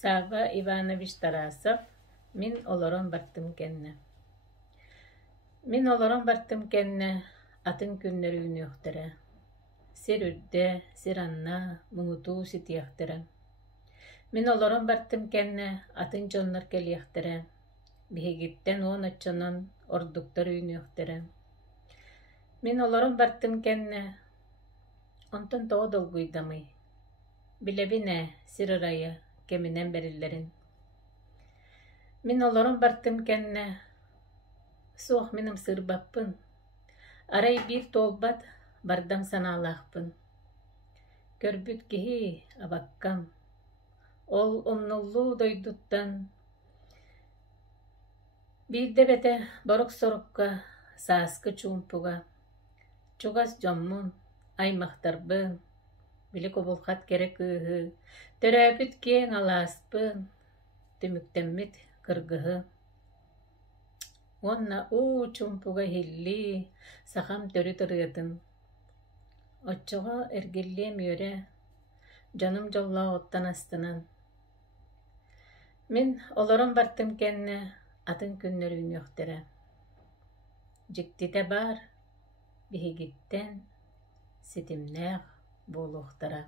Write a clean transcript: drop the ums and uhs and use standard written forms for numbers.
Сава Иванович Тарасов, мин олорон бартым кенне. Мин олорон бартым кенне атын күннөрү үнүөхтэрэ. Сир үрдэ, сир анна, муңутуу ситиэхтэрэ. Мин олорон бартым кенне атын дьоннор кэлиэхтэрэ. Биһигиттэн уон оччонон ордуктар үнүөхтэрэ. Мин олорон бартым кенне онтон тоҕо долгуйдамый. Билэбинэ сир ырайы кэминэн бэриллэрин. Мин олорон бартым кенне суох миным сырбаппын. Арай биир толбат бардам санаалаахпын. Көрбүт киһи абаккам. Ол омнуллуу дойдуттан биирдэ бэтэ борук сорукка сааскы чуумпуга чугас дьоммун аймахтарбын. Били кобулхат кере кыыһы, төрөөбүт киэҥ алааспын, түмүктэммит кыргыһы. Уонна уу чуумпуга хилли, сахам төрү тырыатын. Оччоҕо эргиллиэм үөрэ, дьонум дьоллооҕуттан астынан. Мин олорон бартым кэннэ атын күннөр үнүөхтэрэ. Дьиктитэ баар биһигиттэн ситимнээх буолуохтара.